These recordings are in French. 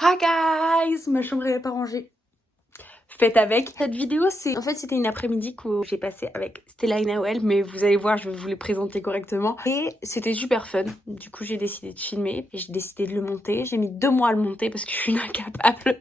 Hi guys, ma chambre est pas rangée. Faites avec. Cette vidéo, c'était une après-midi que j'ai passé avec Stella et Nawel, mais vous allez voir, je vais vous les présenter correctement. Et c'était super fun. Du coup, j'ai décidé de filmer et j'ai décidé de le monter. J'ai mis 2 mois à le monter parce que je suis incapable.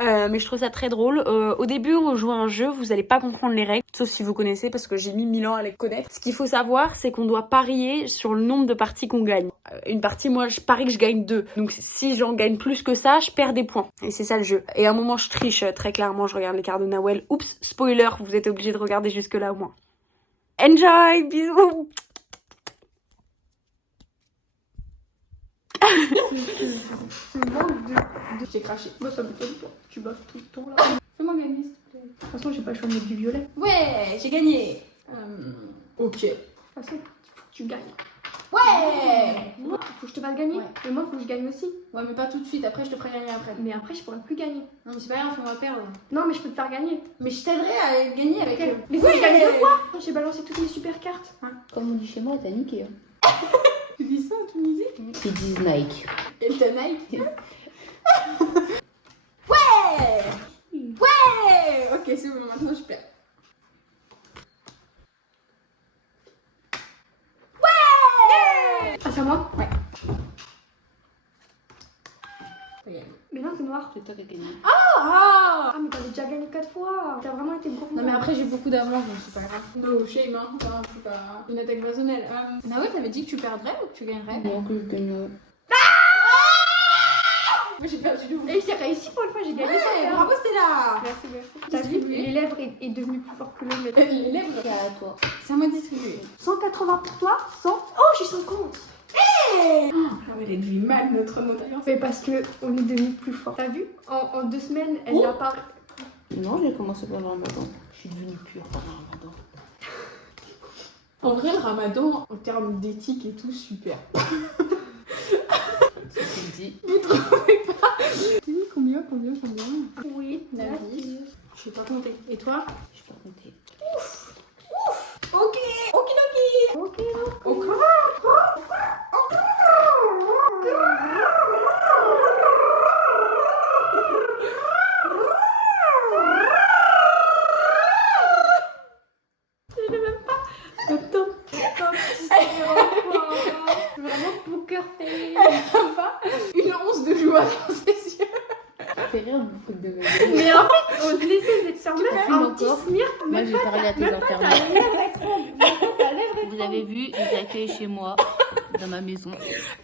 Mais je trouve ça très drôle. Au début, on joue à un jeu, vous allez pas comprendre les règles, sauf si vous connaissez, parce que j'ai mis 1000 ans à les connaître. Ce qu'il faut savoir, c'est qu'on doit parier sur le nombre de parties qu'on gagne. Une partie, moi, je parie que je gagne 2. Donc si j'en gagne plus que ça, je perds des points. Et c'est ça le jeu. Et à un moment, je triche, très clairement, je regarde les cartes de Nawel. Oups, spoiler, vous êtes obligés de regarder jusque là au moins. Enjoy, bisous. J'ai craché. Moi ça me donne pas. Tu baffes tout le temps là. Fais-moi gagner s'il te plaît. De toute façon j'ai pas le choix de mettre du violet. Ouais, j'ai gagné. Ok. De toute façon, il faut que tu gagnes. Ouais. Faut que je te fasse gagner. Ouais. Mais moi faut que je gagne aussi. Ouais, mais pas tout de suite. Après, je te ferai gagner après. Mais après je pourrai plus gagner. Non, mais c'est pas grave, on va perdre. Non mais je peux te faire gagner. Mais je t'aiderai à gagner avec. Mais faut que je gagne 2 fois. J'ai balancé toutes mes super cartes. Comme on dit chez moi, t'as niqué. Tu dis ça en Tunisie? Ils disent Nike. Et t'as Nike? Ouais. Ouais. Ok, c'est bon, maintenant je perds. Ouais. Ah c'est à moi? Ouais. T'as gagné. Mais non c'est noir. C'est toi qui as gagné. Ah. Ah mais t'avais déjà gagné 4 fois. T'as vraiment été gourmand. Non mais après j'ai beaucoup d'avance donc c'est pas grave. No shame hein, enfin, c'est pas une attaque personnelle. Nawel t'avais dit que tu perdrais ou que tu gagnerais? Bon, que je gagne. Moi j'ai perdu de ouf. Et j'ai réussi pour une fois, j'ai gagné Ouais, ça. bravo Stella. Merci, merci. T'as vu, les lèvres est devenu plus fort que le mec. Les lèvres, C'est à toi. c'est à moi de distribuer. 180 pour toi, 100. Oh j'ai 50. Ah mais elle est devenue mal notre alliance. Mais parce que on est devenu plus fort. T'as vu, en 2 semaines, elle n'a pas. Non, j'ai commencé par le ramadan. Je suis devenue pure par le ramadan. En vrai le ramadan, en termes d'éthique et tout, super. C'est ce qu'il dit. Vous trouvez pas? Tu dis combien? Oui, La vie. Je sais pas compter. Et toi? Je peux compter. Ok. Okidoki. Ok. Ok. Je n'ai même pas. Attends. Vraiment poker face. Une once de joie dans ses yeux. Ça fait rire, vous faites de ma gueule. Mais en fait, on te laissait d'être sur fumes un petit encore? smear. Moi, j'ai parlé à tes internautes. Ta lèvre est Vous avez vu les accueils chez moi, dans ma maison.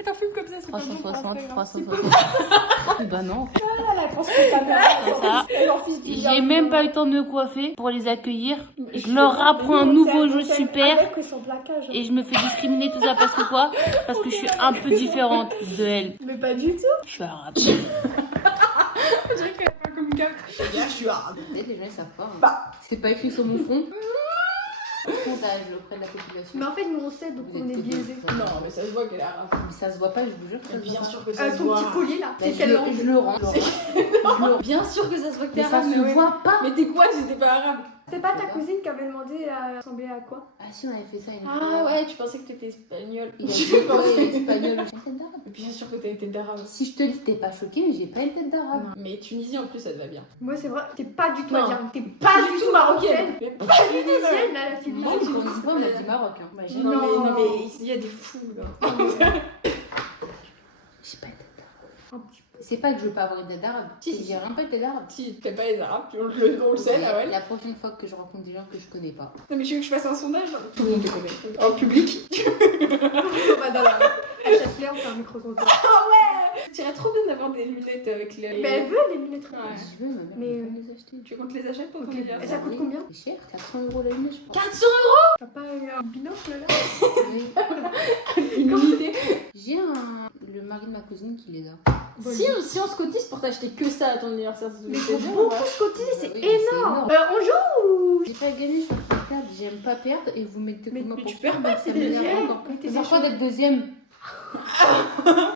T'as film comme ça, c'est pas bon pour 360, Instagram. 360. Bah non, en fait. la pense que ta mère. Comme ça. Elle en fils du J'ai même pas eu le temps de me coiffer pour les accueillir. Je leur apprends un nouveau jeu super. Avec son plaquage. Et je me fais discriminer tout ça parce que quoi? Parce que je suis un peu différente de elle. Mais pas du tout. Je suis arabe. Je dirais qu'elle est pas comme gars. Je suis arabe. Déjà, ils savent pas. hein. Bah. C'est pas écrit sur mon front. Sondage auprès de la population. Mais en fait, nous on sait donc Vous on est êtes biaisé. Non, mais ça se voit qu'elle est arabe. Mais ça se voit pas, je vous jure que ça se voit Bien pas. sûr que ça se Ton voit. petit collier là, Bah, c'est je, quelle le, langue? je le rends. Bien sûr que ça se voit que t'es Mais ça arabe. se mais ouais. voit pas. Mais t'es quoi? J'étais pas arabe. C'est pas ta cousine qui avait demandé à ressembler à quoi? Ah si, on avait fait ça une fois. Ah ouais, tu pensais que t'étais espagnole. Il a Je dit quoi, il pensais. est espagnol. J'ai une tête d'arabe. Bien sûr que t'as une tête d'arabe. Si je te le dis, t'es pas choquée, mais j'ai pas une tête d'arabe. Non. Mais Tunisie en plus, ça te va bien. Moi c'est vrai, t'es pas du tout Non. algérienne, t'es pas du tout marocaine. Mais pas du tout Tunisienne là, la Tunisie. Moi, quand on dit ça, on a dit Maroc. Hein. Bah, j'ai Non, Non. mais il y a des fous là. j'ai pas une tête d'arabe. Un petit peu. C'est pas que je veux pas avoir une tête d'arabe. Si, J'ai vraiment pas une tête d'arabe. Si t'aimes pas les arabes, on le sait là, ouais. La prochaine fois que je rencontre des gens que je connais pas. Non, mais je veux que je fasse un sondage. Tout le monde te connaît. En public. On va dans la. À Châtelet, on fait un micro-trottoir. Tu dirais trop bien d'avoir des lunettes avec les. Mais elle veut les lunettes. Ouais. Je veux, ma mère, Mais, elle veut les acheter. Tu comptes les achètes pour Ok. te dire Et ça coûte combien? C'est cher, 400 € la lunette, je crois. 400 T'as pas eu un binocle là? Oui. Une unité. J'ai le mari de ma cousine qui les a. Si on se cotise pour t'acheter que ça à ton anniversaire, ça Mais te faut fait beaucoup bien, se cotiser, c'est Oui, mais c'est énorme. énorme. On joue ou? J'ai pas gagné, je suis en train de perdre, j'aime pas perdre et vous mettez Mais comment tu pour perds pas, ça c'est m'énerve deuxième. encore. Mais t'es C'est quoi méchant. d'être deuxième?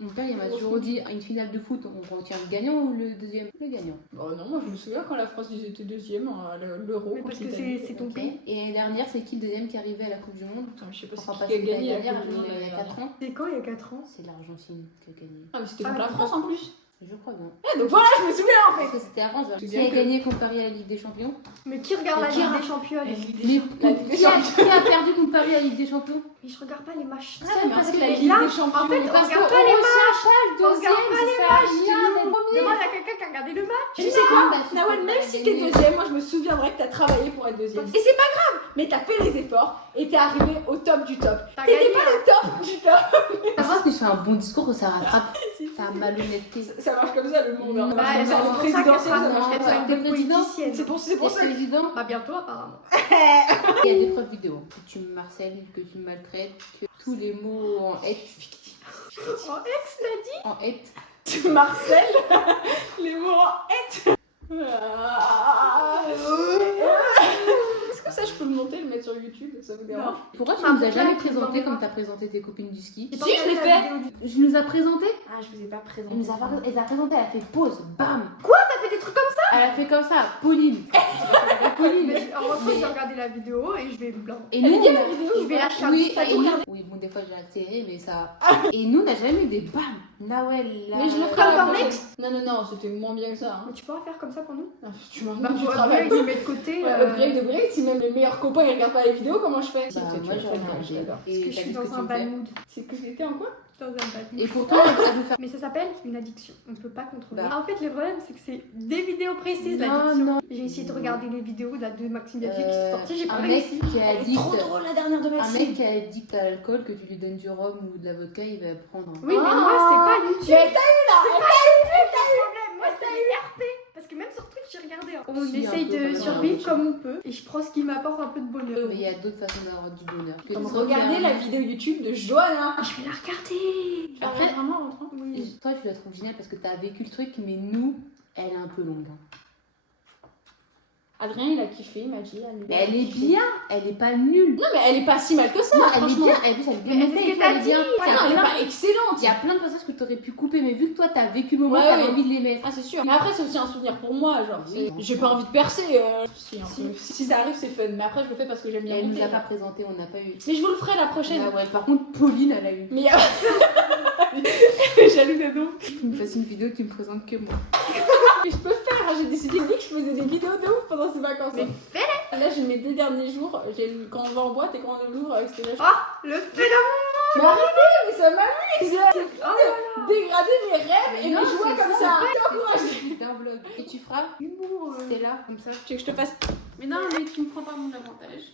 Mon père, il m'a toujours dit une finale de foot, on retient le gagnant ou le deuxième? Le gagnant. Oh non, moi je me souviens quand la France ils étaient deuxième à l'Euro. Mais parce que contre c'est ton Ok. pays. Et l'année dernière, c'est qui le deuxième qui est arrivé à la Coupe du Monde? Attends, je sais pas Enfin, si pas qui a celui de gagné l'année la dernière, Coupe du Monde mais il y a l'année 4 ans. C'est quand il y a 4 ans? C'est l'Argentine qui a gagné. Ah, mais c'était Ah, contre la mais France en plus. Je crois bien. Eh, donc voilà, je me souviens en Parce fait. que c'était avant, genre, Tu qui viens a que- gagné contre Paris à la Ligue des Champions? Mais qui regarde la Mais qui Ligue a- des Champions? Mais La Ligue des qui a perdu contre Paris à la Ligue des Champions? Mais je regarde pas les matchs. Ah, mais en parce fait, que la là, Ligue des en Champions. fait, mais on parce regarde que pas les on matchs. cherche pas le On regarde deuxième, pas ça les sert à matchs. rien d'être premier. Demande à quelqu'un qui a regardé le match. Tu sais quoi, Bah, Nawal, même si t'es deuxième, moi je me souviendrai que t'as travaillé pour être deuxième. Et c'est pas grave, mais t'as fait les efforts et t'es arrivé au top du top. T'as T'étais gagné. pas le top du top. À force que je fais un bon discours, ça rattrape ta malhonnêteté. Ça marche comme ça le monde. Hein. Bah, Ça c'est marche pour comme ça qu'elle présidentiel, sera ça marche non, comme ça. une t'es bonne président. politicienne. C'est pour ça. Président, Bah bientôt apparemment. il y a des preuves vidéo. Que tu me harcèles, que tu me maltraites, que tous les mots en hate fictifs. En ex, t'as dit? En hate. Tu marcelles les mots en hête. Est-ce que ça je peux le monter, le mettre sur YouTube? Ça vous dérange? Pourquoi tu Ah, nous as donc jamais là, tu présenté m'en comme veux t'as présenté tes copines du ski? J'ai pas Si, je l'ai regardé la fait. vidéo du- Je nous a présenté. Ah, je vous ai pas présenté. Elle nous a présenté, elle a fait pause, bam. T'as fait des trucs comme ça? Elle a fait comme ça, Pauline. Pauline. Mais en rentrant, j'ai regardé la vidéo et je vais me blanc. Et Elle est nous, bien on la a- vidéo? Je vais lâcher un Oui, petit et paquet. nous- oui, bon, des fois j'ai accéléré, mais ça. Et nous, on n'a jamais eu des bam. Nawel, là. Mais je le ferai Comme la ton prochaine. ex. Non, non, non, c'était moins bien que ça. Hein. Mais tu pourras faire comme ça pour nous? Ah, tu m'as Bah du pour travail. upgrade, je mets de côté. Ouais, upgrade de break, si même les meilleurs copains ils regardent pas les vidéos, comment je fais? Bah, Si, tu moi, le j'aurais fais, bien je suis d'accord. Parce que je suis dans un bad mood. C'est que c'était en quoi? Dans un bad mood. Et pourtant, elle veut faire. Mais ça s'appelle une addiction. On peut pas contrôler. Bah. En fait, le problème, c'est que c'est des vidéos précises, Non, l'addiction. non. J'ai essayé de regarder les vidéos de Maxime Biaggi qui sont sorties, j'ai pas un mec réussi. qui est Elle est addict. trop drôle la dernière de Un Maxime. mec qui est addict à l'alcool, que tu lui donnes du rhum ou de la vodka, il va prendre. Oui, mais Ah. moi, c'est pas YouTube. Mais t'as eu là! C'est pas le problème. Moi, c'est IRP. Parce que même sur Twitch, j'ai regardé. Hein. On Si, essaye un peu, de ouais, survivre ouais. comme on peut. Et je prends ce qui m'apporte un peu de bonheur. Mais il y a d'autres façons d'avoir du bonheur. Que Comme de se regardez refaire- la vidéo YouTube de Johanna. Je vais la regarder. Après- vraiment en train. Oui. Et toi, tu la trouves géniale parce que t'as vécu le truc, mais nous, elle est un peu longue. Hein. Adrien il a kiffé, il m'a dit. Mais elle est bien, elle est pas nulle. Non, mais elle est pas si mal que ça. Non, elle est franchement. bien, elle est bien, Mais c'est ce que t'as dit. Ah non, elle est pas excellente. Il y a plein de passages que t'aurais pu couper, mais vu que toi, t'as vécu le moment, Ouais, t'avais ouais. envie de les mettre. Ah, c'est sûr. Mais après, c'est aussi un souvenir pour moi. Genre, Oui. j'ai pas envie de percer. Si, un peu. Si ça arrive, c'est fun. Mais après, je le fais parce que j'aime bien. Elle nous monter. a pas présenté, on n'a pas eu. Mais je vous le ferai la prochaine. Ah ouais, par contre, Pauline, elle a eu. Mais jaloux de nous. Tu me fasses une vidéo, tu me présentes que moi. Je peux faire. J'ai décidé que je faisais des vidéos de ouf pendant ces vacances. Mais Là, j'ai mes 2 derniers jours. Quand on va en boîte et quand on ouvre avec Stella. Le phénomène. Mais arrêtez, mais ça m'amuse. C'est Oh dégrader mes rêves et non, mes joies c'est comme ça, ça. C'est d'un vlog. Et tu feras Humour. C'était là, comme ça. Tu veux que je te fasse. Mais non, mais tu me prends pas mon avantage.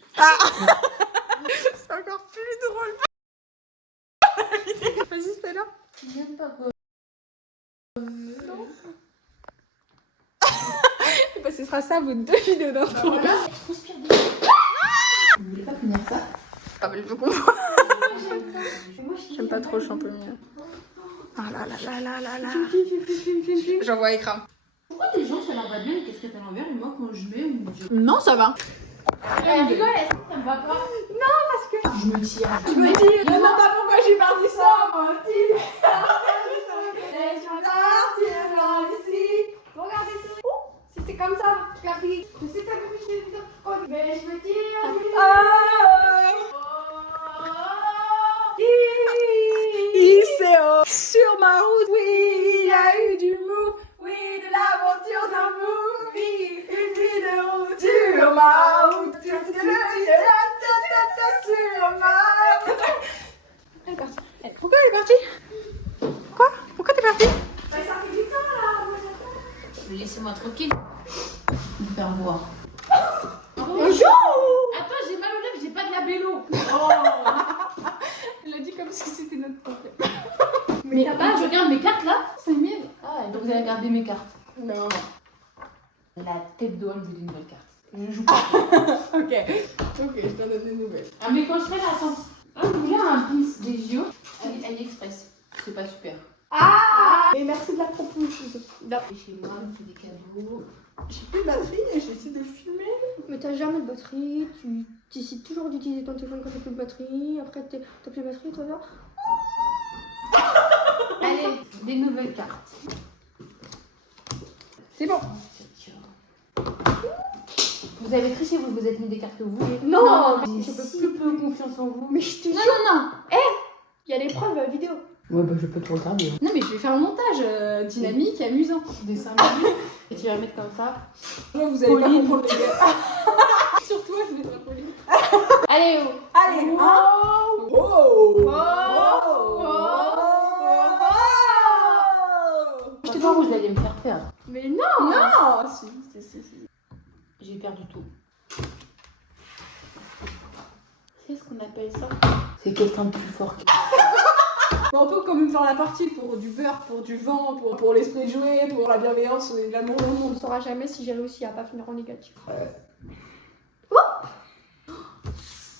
C'est encore plus drôle. Vas-y, Stella. Tu viens pas quoi. Bah, ce sera ça, vos 2 vidéos d'intro. Vous voulez pas finir ça? Ah, mais je peux comprendre. Moi, J'aime pas trop le champignon. Ah là là là là là là. Film. J'envoie écran. Pourquoi les gens ça leur va bien les casquettes à l'envers et moi quand je mets Non, ça va. Elle rigole, ça me va pas. Non, parce que je me tire. Je me dis, je demande pas pourquoi j'ai parti ça, moi. Regardez ça. Oh, c'était comme ça. Regardez. Je sais pas comment je vais faire. Mais je me tire. Sur ma route, oui, il y a eu du mou, oui, de l'aventure d'un movie, une vie de route sur ma route, sur ma route. Elle est partie. Pourquoi elle est partie? Quoi? Pourquoi t'es partie? Laissez-moi tranquille. Me faire voir. Bonjour. Attends, j'ai mal aux lèvres, j'ai pas de labello. Elle a dit comme si c'était notre problème. Mais t'as pas, je regarde mes cartes là. C'est mienne. Ah, donc vous allez regarder mes cartes. Non. La tête d'Owen veut une nouvelle carte. Je joue pas. Ok, je t'en donne des nouvelles. Ah, mais quand je serai là, attends. Ah, vous voulez un pince des JO AliExpress. C'est pas super. Et merci de la proposition. Et chez moi, on me fait des cadeaux. J'ai plus de batterie et j'essaie de filmer. Mais t'as jamais de batterie, tu décides toujours d'utiliser ton téléphone quand t'as plus de batterie, après t'as plus de batterie, toi là. Allez, des nouvelles cartes. C'est bon. Vous avez triché, vous vous êtes mis des cartes que vous voulez. Non, mais j'ai si peu confiance en vous. Mais je te jure. Non. Il y a l'épreuve vidéo. Ouais, bah je peux te regarder. Non, mais je vais faire un montage dynamique et amusant. Des 5 minutes. Et tu vas mettre comme ça. Non, vous allez Pauline. pas comprendre les gars. Sur toi, je vais faire Pauline. Allez, oh. Allez, Wow. un. Oh. Je te vois où vous allez me faire perdre. Mais non. Non. Si. J'ai perdu tout. C'est ce qu'on appelle ça. C'est quelqu'un de plus fort que... Mais on peut quand même faire la partie pour du beurre, pour du vent, pour l'esprit de jouer, pour la bienveillance et l'amour dans le On monde. ne saura jamais si j'ai réussi à pas finir en négatif.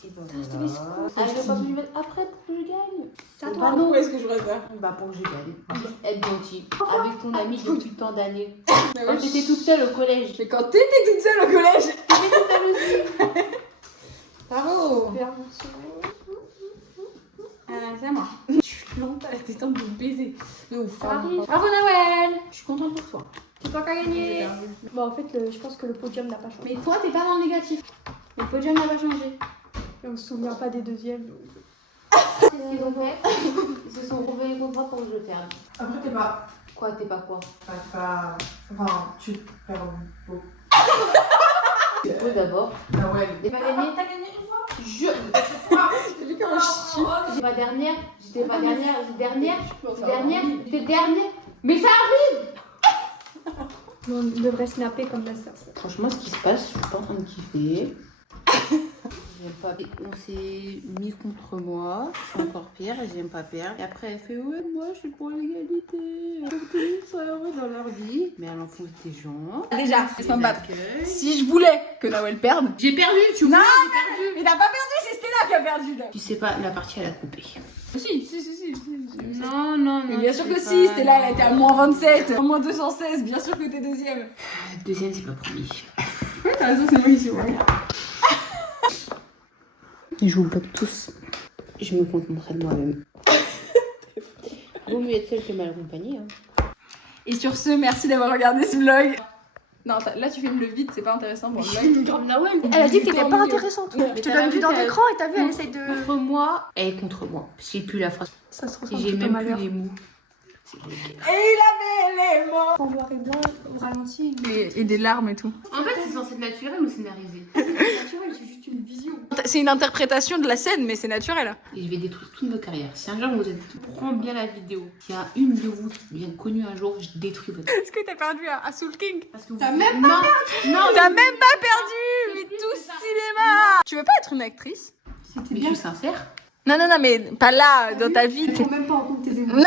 Et ben Reste voilà. des secours. Ah, je vais pas me mettre après pour que je gagne. Ça Bah doit. non. Où est-ce que je voudrais faire? Bah pour que je gagne. Juste être gentil. Avec ton ami depuis tant d'années. Ah Quand oui. t'étais toute seule au collège. Mais quand t'étais toute seule au collège. T'étais toute seule aussi. Bravo. Faire mon sourire. C'est à moi. Je suis lente à la détente de baiser. De ouf. Ça arrive. Bravo Noël. Je suis contente pour toi. C'est toi qui as gagné. Bon, en fait, je pense que le podium n'a pas changé. Mais toi, t'es pas dans le négatif. Le podium n'a pas changé. Et on se souvient pas des deuxièmes. C'est ce qu'ils ont fait. Ils se sont rebellés contre moi pour que je perde. Après, t'es pas. Quoi, t'es pas quoi? Pas. Enfin, tu perds beaucoup. Tu peux d'abord. Noël. T'es pas gagné? T'as gagné une fois? Je. J'ai vu comment je chie. J'étais pas dernière. J'étais pas dernière. J'étais dernière. peux en J'étais faire dernière. un. J'étais dernière. Mais ça arrive! On devrait snapper comme la star. Franchement, ce qui se passe, je suis pas en train de kiffer. J'aime pas. On s'est mis contre moi. C'est encore pire. J'aime pas perdre. Et après, elle fait ouais, moi, je suis pour l'égalité. Pour que tout le monde soit heureux dans leur vie. Mais elle enfonce des gens. Déjà, laisse-moi me battre. Accueille. Si je voulais que Noël perde. J'ai perdu, tu vois. J'ai perdu. Mais t'as pas perdu, c'est Stella qui a perdu là. Tu sais pas, la partie, elle a coupé. Si. Non. Mais bien sûr que si, Stella elle était à moins 27, à moins 216, bien sûr que t'es deuxième. Deuxième, c'est pas promis. Ouais, t'as raison, c'est moi qui suis ouais. Je vous bloque tous. Je me contenterai de moi-même. Vaut mieux être seule que mal accompagnée. Hein. Et sur ce, merci d'avoir regardé ce vlog. Non, là tu filmes le vide, c'est pas intéressant pour le vlog. Elle a dit que t'étais pas intéressante. Mais Je te t'as donne pas vue vu dans qu'elle- l'écran et t'as vu, elle essaye de. Contre moi, elle est contre moi. J'ai plus la phrase. Ça se Et ressemble j'ai tout au même malheur. plus les mots. Et il avait les mots. En noir et blanc, au ralenti. Et des larmes et tout. En fait, c'est censé être naturel ou scénarisé. C'est naturel, c'est juste une vision. C'est une interprétation de la scène, mais c'est naturel. Et je vais détruire toute notre carrière. Si un jour vous prend bien la vidéo, s'il y a une de vous qui devient connue un jour, je détruis votre. Est-ce que t'as perdu à Soul King? Parce que vous... T'as même pas perdu. Non, T'as même pas perdu. Mais tout cinéma. Tu veux pas être une actrice? mais je suis sincère. Non, mais pas là, dans ta vie. Tu prends même pas en compte tes émotions. Non,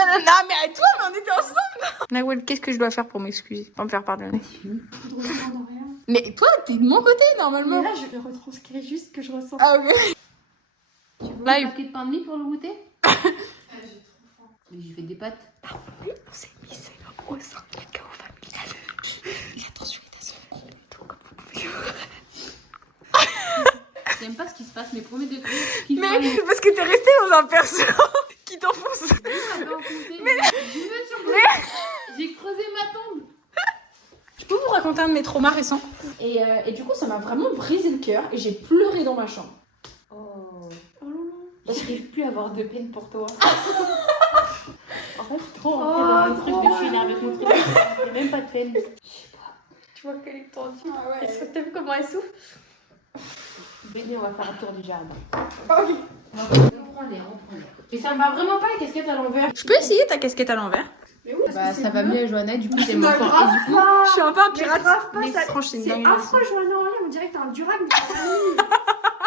mais avec toi, mais on était ensemble. Nawel, qu'est-ce que je dois faire pour m'excuser? Pour me faire pardonner. Je ne ressens rien. Mais toi, t'es de mon côté, Mais normalement. là, je retranscris juste ce que je ressens. Ah, ok. Tu veux Là, un il- paquet de pain de mie pour le goûter? Mais j'ai fait des pâtes. On s'est mis c'est au sein de la chaos familiale. Attention, il a son compte, comme vous pouvez voir. J'aime pas ce qui se passe, mais premier degré. Mais c'est parce que t'es resté dans un perso qui t'enfonce. J'ai creusé ma tombe. Je peux vous raconter un de mes traumas récents et du coup, ça m'a vraiment brisé le cœur et j'ai pleuré dans ma chambre. Oh. J'arrive plus à avoir de peine pour toi. En fait, trop Oh, dans le truc trop de je suis énervée contre toi. J'ai même pas de peine. Tu vois qu'elle est tendue. Ah ouais. T'as vu comment elle souffle? Bébé, on va faire un tour du jardin. Ok. On prend l'air. Mais ça me va vraiment pas la casquette à l'envers. Je peux essayer ta casquette à l'envers? Mais oui, Bah, ça va mieux à Johanna, du coup, j'aime pas encore. grave. Et du coup, Je suis un peu un Mais pirate. grave pas, Mais ça. franchement, c'est une C'est dinguerie. affreux, je vois un en l'air, on dirait que t'as un Durac.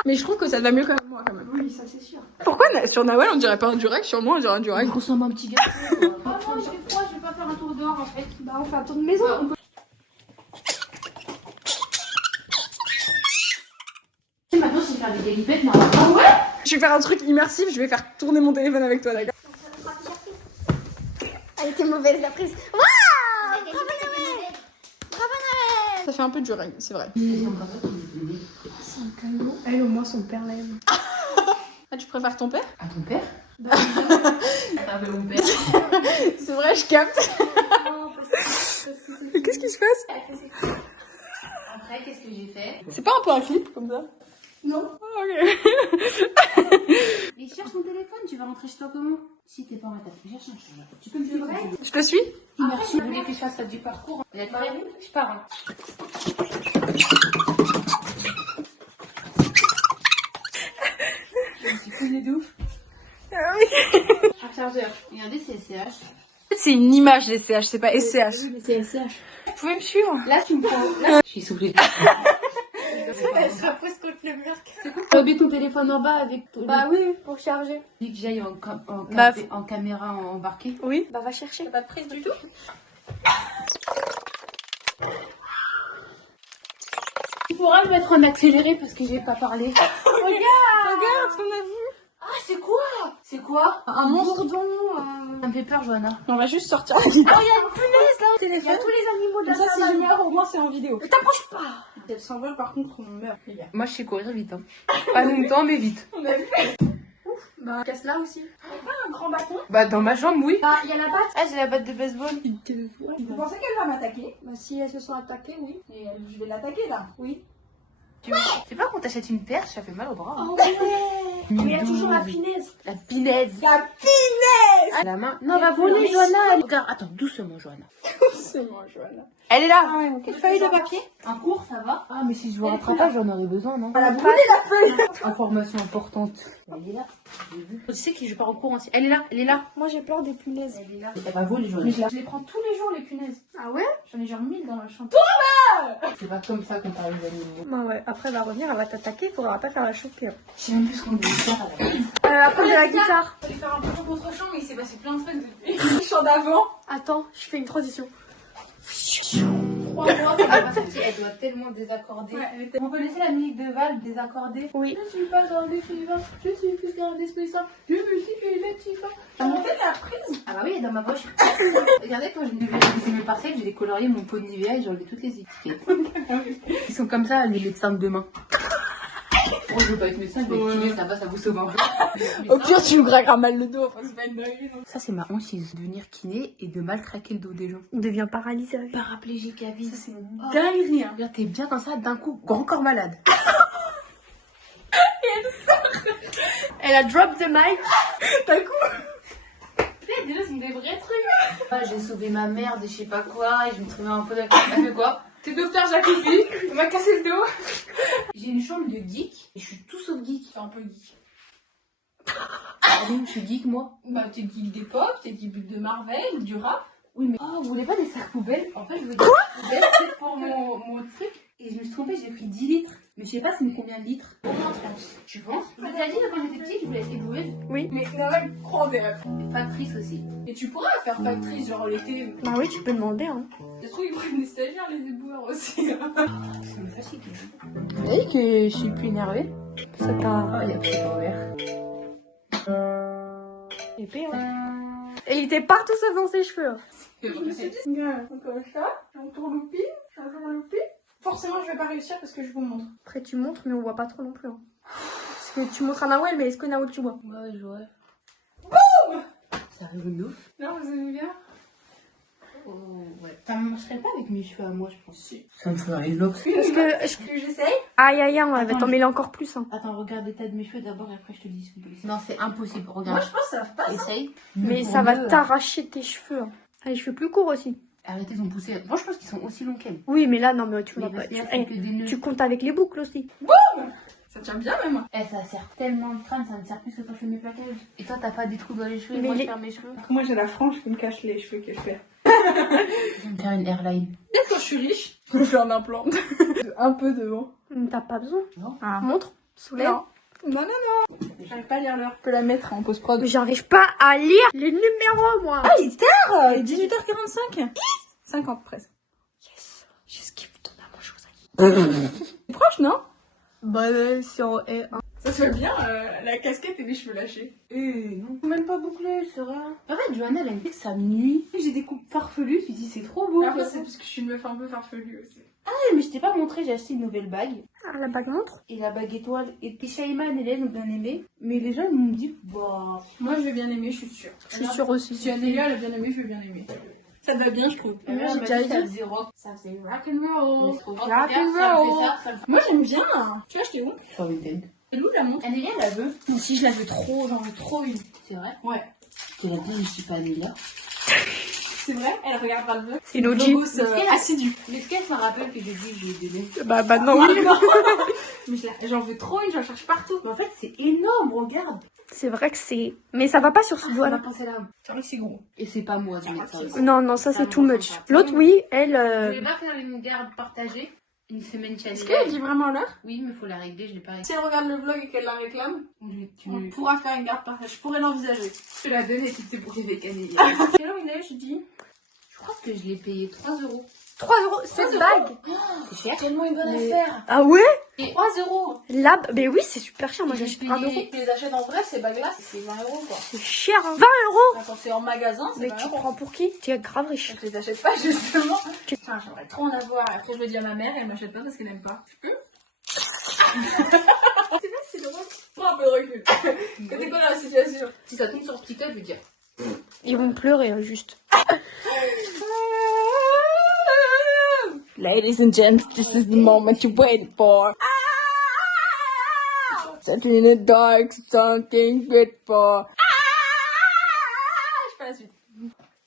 Mais je trouve que ça va mieux quand même moi quand même. Oui, ça c'est sûr. Pourquoi sur Nawel on dirait pas un Durex, sur moi on dirait un Durex? il ressemble à un petit garçon. Ah non, il fait froid, je vais pas faire un tour dehors en fait. Bah, on fait un tour de maison. On peut... Maintenant, je vais faire des galipettes, mais ah ouais? Je vais faire un truc immersif, je vais faire tourner mon téléphone avec toi, d'accord? Elle était mauvaise la prise. Waouh! Bravo Noël! Bravo Noël! Ça fait un peu Durex, c'est vrai. Elle au moins son père l'aime. Ah, tu préfères ton père? À ton père? C'est un peu mon père. C'est vrai, je capte. Non, parce que Qu'est-ce qui se passe? Après, qu'est-ce que j'ai fait? C'est pas un peu un clip comme ça? Non. Ok. Mais cherche ton téléphone, tu vas rentrer chez toi comment? Si t'es pas en attaque, cherche un chien. Tu peux me suivre? Je te suis? Merci. Vous voulez que je fasse ça du parcours? Vous êtes prêts? Je pars. Hein. Je me suis cognée de ouf. Un chargeur. Regardez, c'est SCH. C'est une image des CH, c'est pas SCH. Oui, mais c'est SCH. Vous pouvez me suivre? Là, tu me prends. Là, je suis soufflée. Elle se repose contre le mur. T'as oublié ton téléphone en bas avec ton. Bah oui, pour charger. Dis que j'aille Bah, en caméra embarquée. Oui. Bah va chercher. T'as pas de prise du tout. Tu pourras le mettre en accéléré parce que j'ai pas parlé. Regarde ce qu'on a vu. Ah, c'est quoi? C'est quoi? Un monstre. Ça me fait peur, Johanna. On va juste sortir. Oh, il y a une punaise là au Il y téléphone. a tous les animaux de la Ça, si je savane. meurs, au moins c'est en vidéo. Mais t'approches pas. Si elle s'envole, par contre, on meurt, les gars. Moi, je sais courir vite. Hein. Pas longtemps, mais vite. On a vu. Bah casse là aussi. Un grand bâton. Bah, dans ma jambe, oui. Bah il y a la batte. Ah, j'ai la batte de baseball. Vous pensez qu'elle va m'attaquer? Bah si elles se sont attaquées, oui. Et je vais l'attaquer là. Oui. Tu sais pas quand t'achètes une perche, ça fait mal au bras. Hein. Oh ouais. Mais il y a toujours la punaise. La pinaise. La pinaise! À la main. Non, va voler, Johanna. Regarde, attends, doucement, Johanna. C'est moi, Johanna. Elle est là. Ah ouais, quelle feuille de papier? Un cours, ça va? Ah, mais si je vous rattrape pas, j'en aurais besoin, non? Elle a brûlé la feuille! Information importante. Elle est là. J'ai vu. Tu sais que je pars en cours aussi. Elle est là, elle est là. Moi j'ai peur des punaises. Elle est là. Elle va voler, Johanna. Je les prends tous les jours, les punaises. Ah ouais? J'en ai genre 1000 dans la chambre. C'est pas comme ça qu'on parle des animaux. Bah ouais. Après elle va revenir, elle va t'attaquer, il faudra pas faire la choquer. Je sais même plus ce qu'on devait faire à la base. Apprendre de la guitare. Je vais faire un peu contre champ, mais il s'est passé plein de trucs depuis. Le chant d'avant. Attends, je fais une transition. 3 mois qu'elle est pas sortie, elle doit tellement désaccorder. Ouais, Vous connaissez la musique de Val, désaccordée? Oui. Je suis pas dans les fivins, je suis plus dans l'esprit sain, je me suis fait les petits fins. T'as monté la prise? Ah bah oui, elle est dans ma poche. Regardez, quand j'ai laissé mes parcelles, j'ai décolorié mon pot de Nivea et j'ai enlevé toutes les étiquettes. Ils sont comme ça, les médecins de demain. Moi, je veux pas être médecin, je vais être kiné, ça va, ça vous sauve un peu. Au pire, tu nous craqueras mal le dos. Enfin, c'est pas une dinguerie, non. Ça, c'est ma hantise, devenir kiné et de mal traquer le dos des gens. On devient paralysé. Paraplégique à vie. Ça, c'est une dinguerie, hein. Regarde, t'es bien comme ça, d'un coup, grand corps malade. Elle a drop the mic. D'un coup. Déjà, c'est des vrais trucs. Ah, j'ai sauvé ma mère de je sais pas quoi et je me trouvais un peu. Elle fait quoi? T'es docteur Jacobi, on m'a cassé le dos. J'ai une chambre de geek et je suis tout sauf geek. T'es un peu geek. Pardon, je suis geek moi. Bah, t'es geek des pop, t'es geek de Marvel, du rap. Oui, mais. Oh, vous voulez pas des sacs poubelles? En fait, je veux des sacs poubelles c'est pour mon truc et je me suis trompée, j'ai pris 10 litres. Mais je sais pas, c'est combien de litres? Au moins 30. Tu penses? Je t'ai dit quand j'étais petite, je voulais être éboueuse. Mais Nana croit en des rêves. Et factrice aussi. Et tu pourras faire factrice, genre l'été. Bah oui, tu peux demander hein. Je trouve qu'ils prennent des stagiaires, les éboueurs aussi. C'est me fatigue. Vous avez dit que je suis plus énervée? Ça t'a Oh, il y a plus ouvert. épais hein. Elle était partout sauf dans ses cheveux. Hein. Je me suis dit, encore un chat, un tourloupi, un tourloupi. Forcément, je vais pas réussir parce que je vous montre. Après tu montres mais on voit pas trop non plus. Hein. Parce que tu montres à Nawel mais est-ce que Nawel tu vois? Ouais, je vois. Boum! Ça rigole de ouf. Non, vous aimez bien? Oh, ouais. Ça ne marcherait pas avec mes cheveux à moi, je pense. Ça me ferait les locks. Parce que Est-ce que j'essaye? aïe aïe aïe, elle va Attends, t'en mêler encore plus. Hein. Attends, regarde l'état de mes cheveux d'abord et après je te dis ce qu'on peut essayer. Non, c'est impossible. Moi, Regarde. je pense que ça passe. Essaye. Mais Pour ça va mieux, t'arracher tes cheveux. Hein. Ah, les cheveux plus courts aussi. Arrêtez, ils ont poussé. Moi, je pense qu'ils sont aussi longs qu'elle. Oui mais là non mais tu Mais vas pas. parce qu'il y a, Tu, c'est que des nœuds. tu comptes avec les boucles aussi. Ça tient bien, même. Eh, ça sert tellement de crâne, ça me sert plus que quand je fais mes plaquages. Et toi, t'as pas des trous dans les cheveux et Mais moi, les- je perds mes cheveux. Moi, j'ai la frange qui me cache les cheveux que je fais. Je vais me faire une airline. Peut-être quand je suis riche, je me fais un implant. Un peu devant. T'as pas besoin. Non. Ah. Montre. Soulève. Non. Non, non, non. J'arrive pas à lire l'heure. Je peux la mettre en post-prod. Mais j'arrive pas à lire les numéros moi. Ah, il est tard. 18h45. 50 presque. Yes. J'ai ce qu'il vous donne à manger aux amis. C'est proche, non? Bah si on est Ça se fait bien, la casquette et les cheveux lâchés. Non. Même pas bouclé, c'est rien. En fait, Johanna, elle a dit que ça nuit. J'ai des coupes farfelues, tu dis c'est trop beau. Après, c'est parce que je suis une meuf un peu farfelue aussi. Mais je t'ai pas montré, j'ai acheté une nouvelle bague. Ah, la bague montre. Et la bague étoile. Et Shaima et Hélène ont bien aimé. Mais les gens ils m'ont dit, bah. Moi, je vais bien aimer, je suis sûre. Je suis sûre aussi. Si Anélia, elle a bien aimé, je vais bien aimer. Ça te va bien, je trouve. Moi, j'ai déjà ça dit. faisait rock. Ça faisait rock'n'roll. Rock Rock'n'roll. Moi, j'aime bien. Tu vois, j'étais où? Sur Vinted. Elle est où la montre? Anélia, elle la veut. Non, si je la veux trop, j'en veux trop une. C'est vrai. Ouais. Elle a dit, je suis pas Anélia. C'est vrai, elle regardera le vlog. C'est une OG. Logos assidu. Mais est-ce qu'elle se rappelle que j'ai dit que je vais donner? Bah non. Mais j'en veux trop une, j'en cherche partout. Mais en fait, c'est énorme, regarde. C'est vrai que c'est... Mais ça va pas sur ce On doigt-là. a pensé là. C'est vrai que c'est gros. Et c'est pas moi de mettre ça aussi. Non, ça c'est me too ressemble much. pas. L'autre, oui, elle... Je vais pas faire une garde partagée. Une semaine Est-ce challenge. qu'elle dit vraiment l'heure? Oui, mais faut la régler, je l'ai pas réglée. Si elle regarde le vlog et qu'elle la réclame, Tu on pourra faire une garde partage. Je pourrais l'envisager. te la donne et tu te pour avec Anélia. Quelle heure il est, je dis? Je crois que je l'ai payé 3 €. 3 €, cette bague. C'est cher. Tellement une bonne Mais- affaire. Ah ouais? 3 €. Là, mais oui, c'est super cher. Moi, j'achète 1 €. Tu les achètes en vrai, ces bagues-là, c'est 20 € quoi. C'est cher, hein. 20 €. Quand c'est en magasin, c'est Mais 20 tu €. prends pour qui? Tu es grave riche. Je les achète pas justement. Enfin, j'aimerais trop en avoir. Après, je le dis à ma mère et elle m'achète pas parce qu'elle aime pas. C'est vrai, c'est drôle. Prends un peu de recul. Que t'es quoi dans la situation? Si ça tombe sur TikTok, je veux dire. Ils vont pleurer, juste. Ladies and gents, this is the moment you waited for. Something in the dark, something good for. Je fais la suite.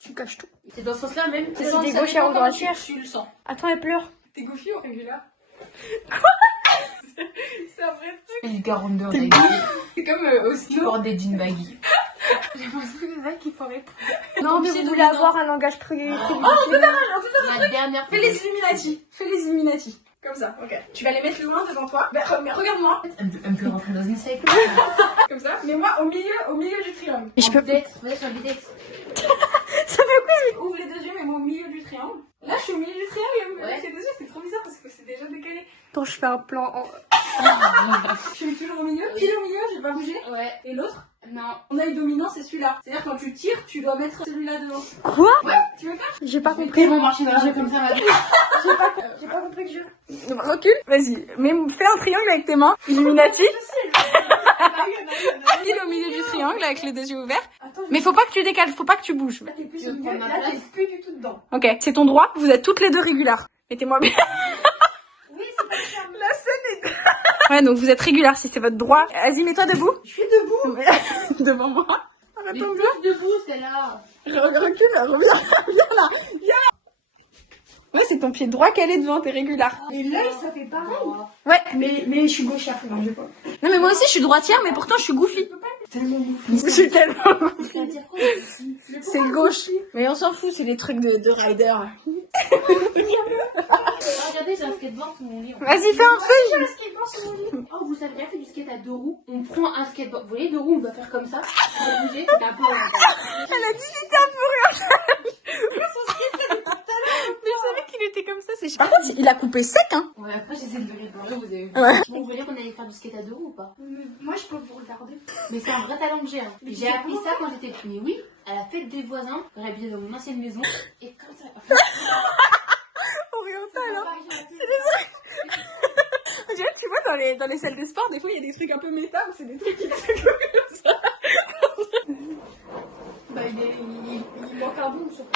Tu caches tout. C'est dans ce sens-là même. C'est des gauchères ou droitières. Tu le sens. Attends, elle pleure. T'es goofy ou régulière? Quoi? C'est un vrai truc. Et du 42 baggy. C'est comme au Tu snow. portes des jeans baggy. J'ai l'impression que c'est ça qu'il faut répondre. Non, mais pied vous de voulez dedans. avoir un langage privilégié. La dernière Fais les Illuminati. Fais les Illuminati. Comme ça, ok. Tu vas les mettre loin devant toi. Mais regarde-moi. Elle peut rentrer dans une sec. Comme ça. Mais moi, au milieu du triangle. Mais je peux... Peut-être sur Bidex. Ça fait Ouvre les deux yeux, mais moi au milieu du triangle. Là, je suis au milieu du triangle. Ouais. Avec les deux yeux, c'est trop bizarre parce que c'est déjà décalé. Attends, je fais un plan en... Je suis toujours au milieu. Pile au milieu, j'ai pas bougé. Ouais. Et l'autre, Non. mon œil dominant, c'est celui-là. C'est-à-dire quand tu tires, tu dois mettre celui-là devant. Quoi? Ouais, tu veux faire? J'ai pas compris. Ils vont marcher dans le jeu comme ça, ma vie. J'ai pas compris le jeu. Recule. Vas-y. Mais fais un triangle avec tes mains. Illuminati. Pile au milieu du triangle avec les deux yeux ouverts. Mais faut pas que tu décales, faut pas que tu bouges. Tu veux prendre ma place? plus du tout dedans. Ok, c'est ton droit, vous êtes toutes les deux régulières. Mettez-moi bien. Oui, c'est pas cher. La scène est... Ouais, donc vous êtes régulière si c'est votre droit. Vas-y, mets-toi debout. Je suis debout. Devant moi. Mais Arrête-toi. plus debout, c'est là. Recule, reviens là. Viens. Ouais, c'est ton pied droit qu'elle est devant, t'es régulière. Et l'œil, ça fait pareil. Ouais. Mais je suis gauchère, non, je vais pas. Non, mais moi aussi, je suis droitière, mais pourtant, je suis goofy. Tellement goofy. Je suis tellement goofy. Ça veut dire quoi ici? C'est gauche. Mais on s'en fout, c'est des trucs de rider. Regardez, j'ai un skateboard sur mon lit. Vas-y, fais un feuille. Le skateboard sur mon lit. Oh, vous avez déjà fait du skate à 2 roues? On prend un skateboard. Vous voyez, 2 roues, on doit faire comme ça. On va bouger, c'est un peu oriental. Elle a dit qu'il était un peu Mais c'est vrai qu'il était comme ça, c'est... Par contre, il a coupé sec, hein. Ouais, après, j'essaie de le réparer, vous avez vu. Ouais. Bon, vous voulez qu'on allait faire du skate à 2 roues ou pas? Moi, je peux vous regarder. Mais c'est un vrai talent que j'ai. Hein. Mais J'ai c'est appris comment ça quand j'étais petite. Mais oui, à la fête des voisins, j'aurais bien dans mon ancienne maison. Et comme ça. Oriental, hein. On dirait que tu vois, dans les salles de sport, des fois, il y a des trucs un peu méta, mais c'est des trucs qui te secouent comme ça. Bah, il manque un bout, surtout.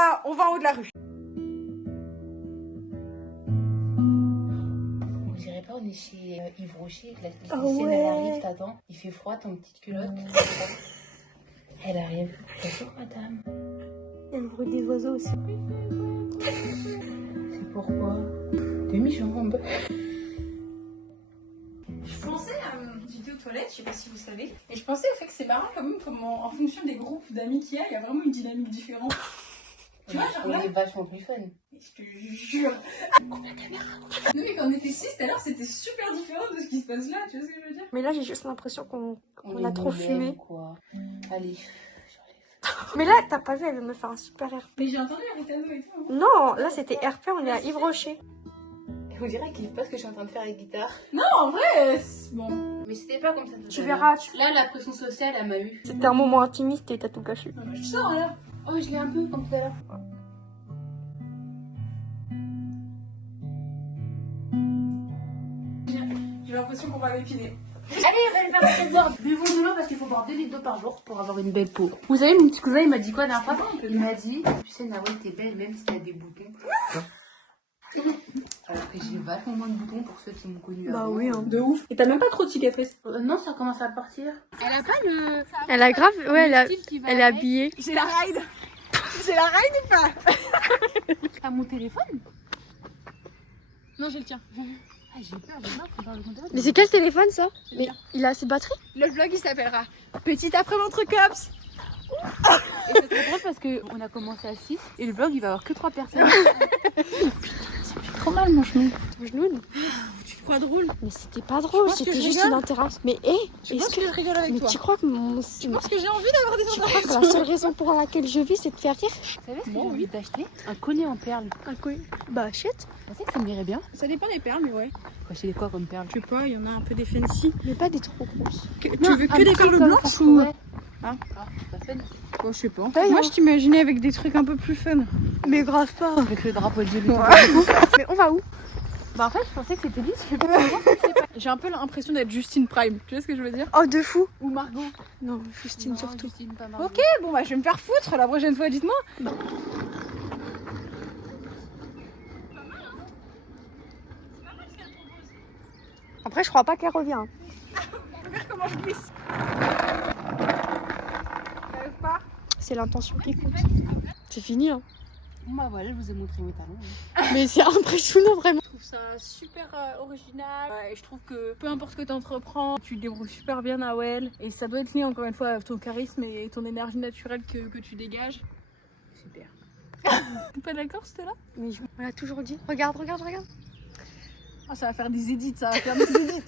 Ah, on va en haut de la rue. On dirait pas, on est chez Yves Rocher. La Ah lycéenne, ouais. elle arrive, t'attends. Il fait froid, ton petite culotte. Elle arrive. Bonjour, madame. Il y a le bruit des oiseaux aussi. C'est pourquoi? Demi-jambe. Je pensais à... J'étais aux toilettes, je sais pas si vous savez. Et je pensais au fait que c'est marrant quand même, comment en fonction des groupes d'amis qu'il y a vraiment une dynamique différente. Tu vois, genre On là... est vachement plus fun. Je te jure. Coupe la caméra. Non mais quand on était 6 tout à l'heure, c'était super différent de ce qui se passe là, tu vois ce que je veux dire? Mais là, j'ai juste l'impression qu'on On a est trop nous-mêmes, fumé. quoi. Allez, j'enlève. Mais là, t'as pas vu, elle veut me faire un super RP. Mais j'ai entendu Aritano et tout. Hein. Non, là, c'était RP, on est à Yves Rocher. On dirait qu'il ne pas ce que je suis en train de faire avec guitare. Non, en vrai, bon. Mais c'était pas comme ça. tout Tu à l'heure. verras, Là, la pression sociale, elle m'a eu. c'était un moment intimiste et t'as tout caché. Ah bah, je sors là. Oh, je l'ai un peu comme tout à l'heure. J'ai l'impression qu'on va m'épiner. Allez, on va aller faire cette board. Buvons de l'eau parce qu'il faut boire 2 litres d'eau par jour pour avoir une belle peau. Vous savez, mon petit cousin, il m'a dit quoi la dernière fois? Il m'a dit, tu sais, Nawel, t'es belle même si t'as des boutons. Alors que j'ai vachement moins de boutons pour ceux qui m'ont connue Bah avant. oui, hein, de ouf. Et t'as même pas trop de cicatrices. Non, ça commence à partir. Elle a pas le... Elle a grave, ouais, elle est a habillée. J'ai la ride. J'ai la ride ou pas? T'as mon téléphone? Non, j'ai le tien. Ah, j'ai peur, j'ai peur, faut voir le téléphone. Mais c'est quel téléphone ça? C'est Mais bien. il a assez de batterie? Le vlog il s'appellera Petit après-midi entre cops. Et c'est trop drôle parce qu'on a commencé à 6 et le vlog il va avoir que 3 personnes. Ça fait trop mal mon genou. Ton genou? Tu te crois drôle? Mais c'était pas drôle, penses que c'était je juste rigole une interaction. Mais hé, Tu penses que je rigole avec mais toi? tu crois que mon... Tu penses que j'ai envie d'avoir des Tu crois que la seule raison pour laquelle je vis, c'est de faire rire? Vous savez ce que j'ai envie d'acheter? Un collier en perles. Un couille. Bah achète. Vous pensez que ça m'irait bien? Ça dépend des perles, mais ouais. Faut acheter quoi comme perles? Je sais pas, il y en a un peu des fancy. Mais pas des trop grosses. Tu veux que des perles blanches ou... Hein? Pas fun. Oh, je sais pas. Ouais, Moi hein. je t'imaginais avec des trucs un peu plus fun. Mais grave pas. Avec le drapeau de Julie. Mais on va où? Bah en fait je pensais que c'était lui. J'ai un peu l'impression d'être Justine Prime, tu vois ce que je veux dire? Oh, de fou. Ou Margot. Non, Justine Non, surtout. Justine, pas Margot. Ok, bon bah je vais me faire foutre la prochaine fois, dites-moi. Après, je crois pas qu'elle revient. Regarde comment je glisse. T'arrives pas? C'est l'intention qui compte. C'est fini, hein. Bon bah voilà, je vous ai montré mes talons. Mais c'est impressionnant, vraiment. Je trouve ça super original. Et je trouve que peu importe ce que tu entreprends, tu te débrouilles super bien à Well. Et ça doit être lié encore une fois à ton charisme et ton énergie naturelle que tu dégages. Super. T'es pas d'accord, c'était là? Mais on l'a toujours dit. Regarde. Ah, ça va faire des edits, ça va faire des edits.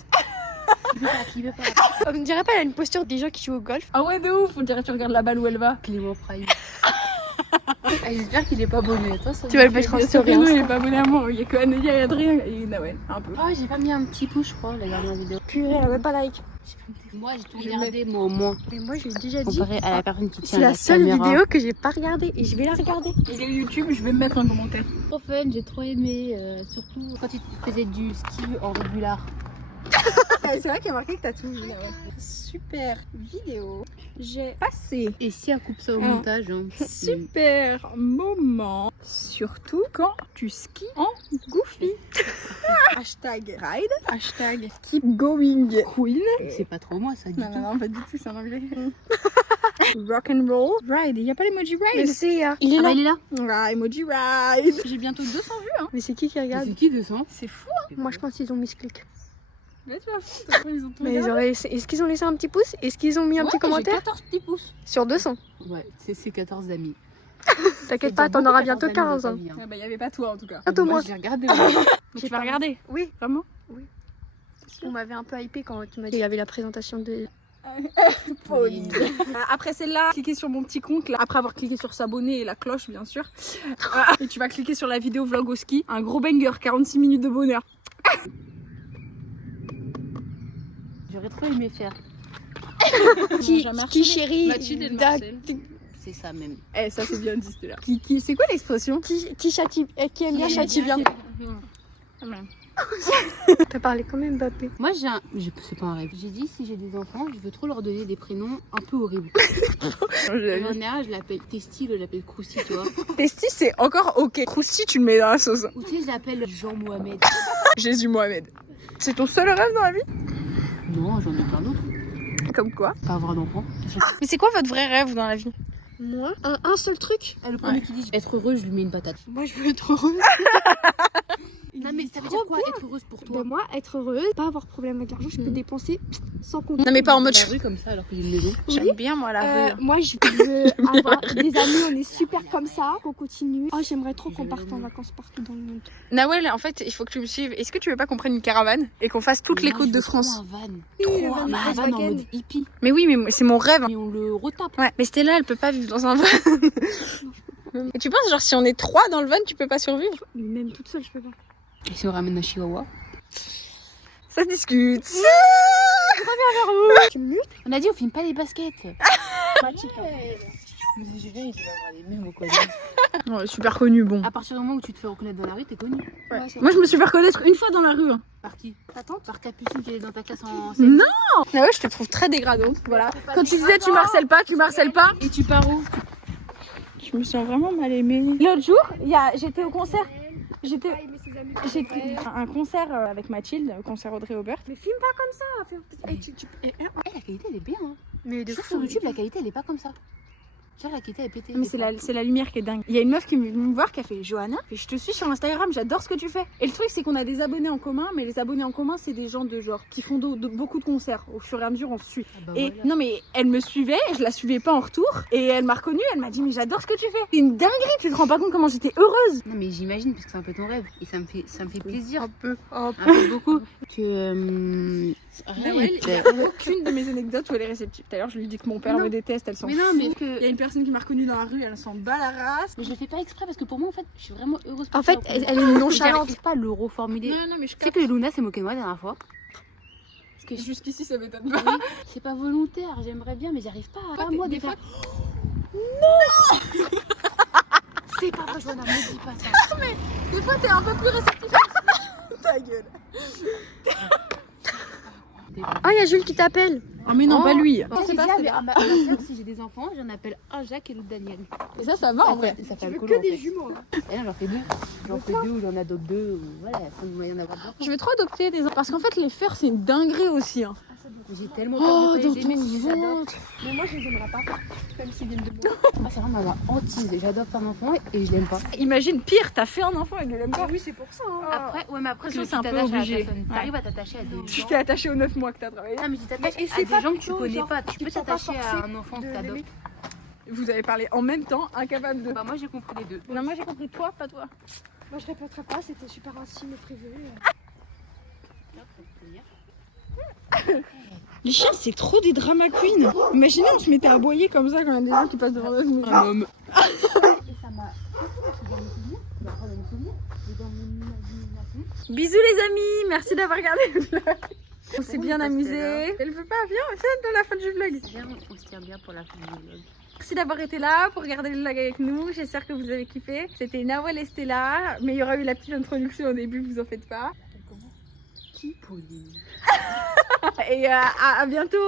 Qui veut pas On ne dirait pas, elle a une posture des gens qui jouent au golf. Ah ouais, de ouf, on dirait que tu regardes la balle où elle va. Clément Prime. Ah, j'espère qu'il est pas abonné. Toi, ça Tu vas le mettre en story. Non, il Insta. est pas abonné à moi. Il y a que Anélia et Adrien et Nawel, un peu. Oh, j'ai pas mis un petit pouce, je crois, la dernière vidéo. Purée, elle a même pas like. Moi, j'ai tout Je regardé, moi au moins. Mais moi, j'ai déjà dit. Comparé à la personne qui tient C'est la seule caméra. vidéo que j'ai pas regardée et je vais la regarder. Il est YouTube, je vais me mettre un commentaire. Trop fun, j'ai trop aimé. Surtout quand tu faisais du ski en régular. C'est vrai qu'il y a marqué que t'as tout vu, Nawel. Super vidéo. J'ai passé Et si elle coupe ça au Ah. montage, hein. super moment, surtout quand tu skis en goofy. Hashtag ride, hashtag keep going queen. C'est pas trop moi ça du Non, tout. non, pas du tout, c'est en anglais. Rock and roll ride, il n'y a pas l'emoji Mais ride. c'est. Il est Ah bah là. il est là. Ah, emoji ride. J'ai bientôt 200 vues, hein. Mais c'est qui regarde? C'est qui 200? C'est fou. Moi, je pense qu'ils ont mis ce clic. Mais tu vas foutre, après, ils ont tout Mais ils regardé. auraient... Est-ce qu'ils ont laissé un petit pouce? Est-ce qu'ils ont mis un petit J'ai commentaire? 14 petits pouces. Sur 200. Ouais, c'est 14 amis. T'inquiète pas, t'en auras bientôt 15. Hein. Ah bah, il n'y avait pas toi en tout cas. Bientôt Moi moi. j'ai regardé. Mais J'ai tu vas pas- regarder, Oui, vraiment? on m'avait un peu hypé quand tu m'as dit qu'il y avait la présentation de. Pauline. Après celle-là, cliquez sur mon petit compte là. Après avoir cliqué sur s'abonner et la cloche bien sûr. Et tu vas cliquer sur la vidéo vlog au ski. Un gros banger, 46 minutes de bonheur. J'aurais trop aimé faire. Qui, jamais qui chérie? Mathilde et le Dag- Marcel. C'est ça même. Eh, ça c'est bien dit là. C'est quoi l'expression? Qui châtie, qui aime bien châtie bien. T'as parlé quand même Mbappé. Moi c'est pas un rêve. J'ai dit si j'ai des enfants, je veux trop leur donner des prénoms un peu horribles. Ma mère, je l'appelle Testi, je l'appelle Crousty, tu vois. Testi c'est encore ok. Crousty tu le mets dans la sauce. Ou tu sais, je l'appelle Jean-Mohamed. Jésus Mohamed. C'est ton seul rêve dans la vie? Non, j'en ai plein d'autres. Comme quoi? Pas avoir d'enfants. Mais c'est quoi votre vrai rêve dans la vie? Moi, un seul truc. Le premier qui dit être heureux, je lui mets une patate. Moi, je veux être heureuse. Non mais ça veut dire quoi être heureuse pour toi? Ben, moi, être heureuse, pas avoir de problème avec l'argent, je peux dépenser sans compter. Non mais pas en mode La rue comme ça alors que j'ai une maison. J'aime bien moi la rue. Moi, je veux avoir des amis, on est super comme ça, qu'on continue. Oh, j'aimerais trop qu'on parte en vacances partout dans le monde. Nawel, en fait, il faut que tu me suives. Est-ce que tu veux pas qu'on prenne une caravane et qu'on fasse toutes les Moi, côtes je de veux trop France? Un van. Oui, Trop un van en mode hippie. Mais oui, mais c'est mon rêve. Et on le retape. Ouais, mais Stella, elle peut pas vivre dans un van. Et tu penses, genre, si on est 3 dans le van, tu peux pas survivre? Mais même toute seule, je peux pas. Et si on ramène un chihuahua? Ça se discute. Tu me mutes? On a dit on filme pas les baskets. J'ai rien, il va avoir les mêmes au collège. Ouais, super connu, bon. À partir du moment où tu te fais reconnaître dans la rue, t'es connu. Ouais. Moi, je me suis fait reconnaître une fois dans la rue. Hein. Par qui? Ta tante? Par Capucine qui est dans ta classe en Non. Ah ouais, je te trouve très dégradante. Voilà. Quand tu disais tu marcelles pas. Et tu pars où? Je me sens vraiment mal aimée. L'autre jour, j'étais au concert. J'étais un concert avec Mathilde, au concert Audrey Aubert. Mais filme pas comme ça. La qualité elle est bien. Hein. Mais Je trouve sur YouTube la qualité elle est pas comme ça. Genre la qualité elle est pétée. Mais c'est la lumière qui est dingue. Il y a une meuf qui est venue me voir qui a fait Johanna, et je te suis sur Instagram, j'adore ce que tu fais. Et le truc c'est qu'on a des abonnés en commun, mais les abonnés en commun c'est des gens de genre qui font beaucoup de concerts. Au fur et à mesure on se suit. Ah bah Et voilà. non mais elle me suivait, je la suivais pas en retour, et elle m'a reconnue, elle m'a dit mais j'adore ce que tu fais. C'est une dinguerie, tu te rends pas compte comment j'étais heureuse. Non mais j'imagine parce que c'est un peu ton rêve et ça me fait plaisir. Un peu. Un peu beaucoup. Que arrête. Aucune de mes anecdotes où elle est réceptive. D'ailleurs je lui dis que mon père Non. me déteste, elle s'en Mais fout. non mais Il y que a une personne qui m'a reconnue dans la rue, elle s'en bat la race. mais je le fais pas exprès parce que pour moi en fait je suis vraiment heureuse. En fait, elle est nonchalante. J'arrive pas à le reformuler. Non mais je Tu sais que Luna s'est moquée de moi la dernière fois. Parce que jusqu'ici ça m'étonne pas. oui, c'est pas volontaire, j'aimerais bien mais j'arrive pas. Pas moi des fois. C'est pas vrai, Johanna, me dis pas ça. Des fois t'es un peu plus réceptif. Ta gueule. Ah, il y a Jules qui t'appelle. Oh mais non, pas lui. Non, c'est pas ça. À ma sœur, si j'ai des enfants, j'en appelle un Jacques et l'autre Daniel. Et ça va en vrai. Ça fait Tu veux alcoolo, que en des fait. jumeaux. Hein. Et là, j'en fais deux. J'en fais deux ou j'en adopte deux. Ou voilà, ça me moyen d'avoir deux. Je vais trop adopter des enfants. Parce qu'en fait, les fers, c'est une dinguerie aussi. Hein. J'ai tellement Oh, peur de dans pas les aimer ton si je les adopte. ventre. Mais moi, je les aimerais pas. Même s'ils viennent de moi. Ah, c'est vraiment ma hantise. J'adopte un enfant et je l'aime pas. Imagine, pire, t'as fait un enfant et ne l'aime pas. Ah oui, c'est pour ça. Hein. Après, ouais, mais après, Ça, tu c'est un peu t'attaches à la obligé. personne. Ouais. T'arrives à t'attacher à des Tu gens. t'es attaché aux 9 mois que t'as travaillé. Non, mais tu t'attaches Mais- et à c'est des pas gens que tu plutôt, connais genre, pas. Tu peux ils sont pas t'attacher à forcés un enfant de que t'adoptes. l'aimer. Vous avez parlé en même temps, incapable de. Bah, moi, j'ai compris les deux. Non, moi j'ai compris toi, pas toi. Moi, je répéterai pas, c'était super intime et privé. Les chiens, c'est trop des drama queens. Imaginez, on se mettait à aboyer comme ça quand il y a des gens qui passent devant nous. Un homme. Et ça m'a. Dans mes souvenirs, bah, pas dans mes souvenirs, mais dans mon imagination. Bisous les amis, merci d'avoir regardé le vlog. On s'est bien passe amusé. là. Elle veut pas, viens dans la fin du vlog. Viens, on se tient bien pour la fin du vlog. Merci d'avoir été là pour regarder le vlog avec nous. J'espère que vous avez kiffé. C'était Nawel et Stella, mais il y aura eu la petite introduction au début, vous en faites pas. Qui Pauline? Et à bientôt.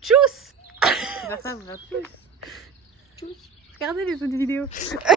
Tchuss. Tu vas pas vous appeler. Regardez les autres vidéos.